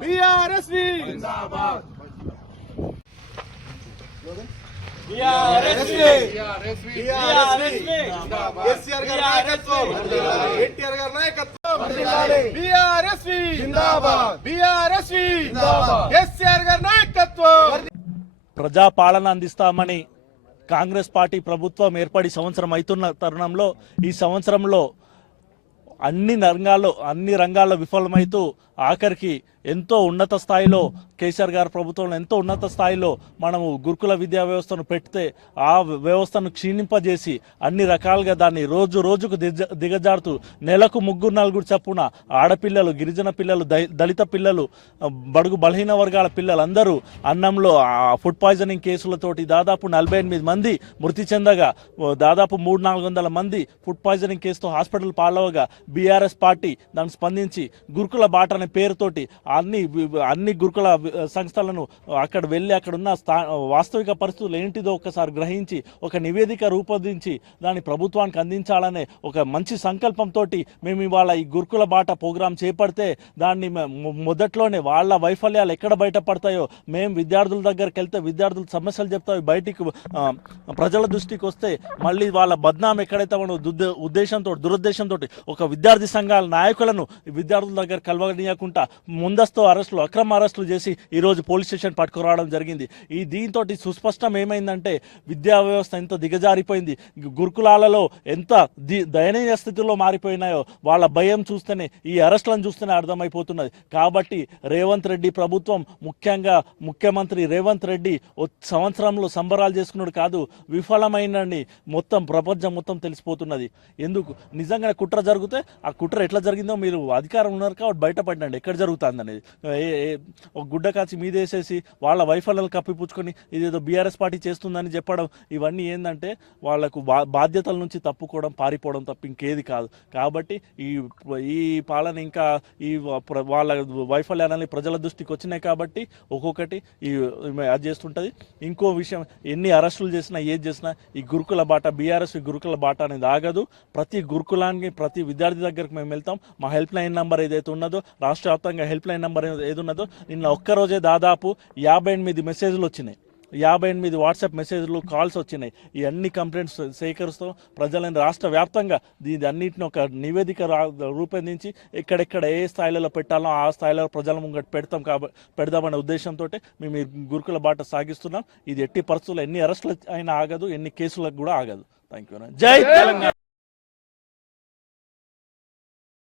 BRSV KCR గారి నాయకత్వం. NTR గారి నాయకత్వం. బీఆర్ఎస్వి జిందాబాద్. బీఆర్ఎస్వి జిందాబాద్. కేసీఆర్ గారి నాయకత్వం. ప్రజాపాలన అందిస్తామని కాంగ్రెస్ పార్టీ ప్రభుత్వం ఏర్పడి సంవత్సరం అవుతున్న తరుణంలో ఈ సంవత్సరంలో అన్ని రంగాల్లో అన్ని రంగాల్లో విఫలమైతూ ఆఖరికి ఎంతో ఉన్నత స్థాయిలో కేసీఆర్ గారి ప్రభుత్వంలో ఎంతో ఉన్నత స్థాయిలో మనము గురుకుల విద్యా వ్యవస్థను పెడితే ఆ వ్యవస్థను క్షీణింపజేసి అన్ని రకాలుగా దాన్ని రోజు రోజుకు దిగజ దిగజారుతూ నెలకు ముగ్గురు నలుగురు చప్పున ఆడపిల్లలు గిరిజన పిల్లలు దళిత పిల్లలు బడుగు బలహీన వర్గాల పిల్లలందరూ అన్నంలో ఆ ఫుడ్ పాయిజనింగ్ కేసులతోటి దాదాపు నలభై ఎనిమిది మంది మృతి చెందగా దాదాపు మూడు నాలుగు వందల మంది ఫుడ్ పాయిజనింగ్ కేసుతో హాస్పిటల్ పాలవగా బీఆర్ఎస్ పార్టీ దాన్ని స్పందించి గురుకుల బాటను అనే పేరుతోటి అన్ని అన్ని గురుకుల సంస్థలను అక్కడ వెళ్ళి అక్కడ ఉన్న స్థా వాస్తవిక పరిస్థితులు ఏంటిదో ఒకసారి గ్రహించి ఒక నివేదిక రూపొందించి దాన్ని ప్రభుత్వానికి అందించాలనే ఒక మంచి సంకల్పంతో మేము ఇవాళ ఈ గురుకుల బాట ప్రోగ్రాం చేపడితే దాన్ని మ- మొదట్లోనే వాళ్ళ వైఫల్యాలు ఎక్కడ బయటపడతాయో మేము విద్యార్థుల దగ్గరికి వెళ్తే విద్యార్థులు సమస్యలు చెప్తాయి బయటికి ప్రజల దృష్టికి వస్తే మళ్ళీ వాళ్ళ బద్నాం ఎక్కడైతే మనం దుద్ద- ఉద్దేశంతో దురుద్దేశంతో ఒక విద్యార్థి సంఘాల నాయకులను ఈ విద్యార్థుల దగ్గర కలవనీయకుండా ముందస్తు అరెస్టులు అక్రమ అరెస్టులు చేసి ఈరోజు పోలీస్ స్టేషన్ పట్టుకురావడం జరిగింది. ఈ దీంతో సుస్పష్టం ఏమైందంటే విద్యా వ్యవస్థ ఎంత దిగజారిపోయింది గురుకులాలలో ఎంత ది దయనీయ స్థితిలో మారిపోయినాయో వాళ్ళ భయం చూస్తేనే ఈ అరెస్టులను చూస్తేనే అర్థమైపోతున్నది. కాబట్టి రేవంత్ రెడ్డి ప్రభుత్వం ముఖ్యంగా ముఖ్యమంత్రి రేవంత్ రెడ్డి సంవత్సరంలో సంబరాలు చేసుకున్నాడు కాదు విఫలమైనని మొత్తం ప్రపంచం మొత్తం తెలిసిపోతున్నది. ఎందుకు? నిజంగా కుట్ర జరిగితే ఆ కుట్ర ఎట్లా జరిగిందో మీరు అధికారం ఉన్నారు కాబట్టి బయటపడినండి ఎక్కడ జరుగుతుంది అనేది ఒక గుడ్డ కాచి మీదేసేసి వాళ్ళ వైఫల్యాలు కప్పిపుచ్చుకొని ఇదేదో బీఆర్ఎస్ పార్టీ చేస్తుందని చెప్పడం ఇవన్నీ ఏంటంటే వాళ్ళకు బా బాధ్యతల నుంచి తప్పుకోవడం పారిపోవడం తప్ప ఇంకేది కాదు. కాబట్టి ఈ ఈ పాలన ఇంకా ఈ వాళ్ళ వైఫల్యాలని ప్రజల దృష్టికి వచ్చినాయి కాబట్టి ఒక్కొక్కటి ఈ అది చేస్తుంటుంది. ఇంకో విషయం ఎన్ని అరెస్టులు చేసినా ఏది చేసినా ఈ గురుకుల బాట బీఆర్ఎస్ గురుకుల బాట అనేది ఆగదు. ప్రతి గురుకులానికి ప్రతి విద్యార్థి దగ్గరకు మేము వెళ్తాం. మా హెల్ప్ లైన్ నెంబర్ ఏదైతే ఉన్నదో రాష్ట్ర రాష్ట్ర వ్యాప్తంగా హెల్ప్ లైన్ నెంబర్ ఏది ఉన్నదో నిన్న ఒక్కరోజే దాదాపు యాభై ఎనిమిది మెసేజ్లు వచ్చినాయి. యాభై ఎనిమిది వాట్సాప్ మెసేజ్లు కాల్స్ వచ్చినాయి. ఈ అన్ని కంప్లైంట్స్ సేకరిస్తూ ప్రజలను రాష్ట్ర వ్యాప్తంగా దీని అన్నింటిని ఒక నివేదిక రూపొందించి ఎక్కడెక్కడ ఏ స్థాయిలలో పెట్టాలో ఆ స్థాయిలో ప్రజల ముంగట పెడతాం కాబ పెడదామనే ఉద్దేశంతో మేము ఈ గురుకుల బాట సాగిస్తున్నాం. ఇది ఎట్టి పరిస్థితుల్లో ఎన్ని అరెస్టులు అయినా ఆగదు ఎన్ని కేసులకు కూడా ఆగదు. థ్యాంక్ యూ జై తెలంగాణ!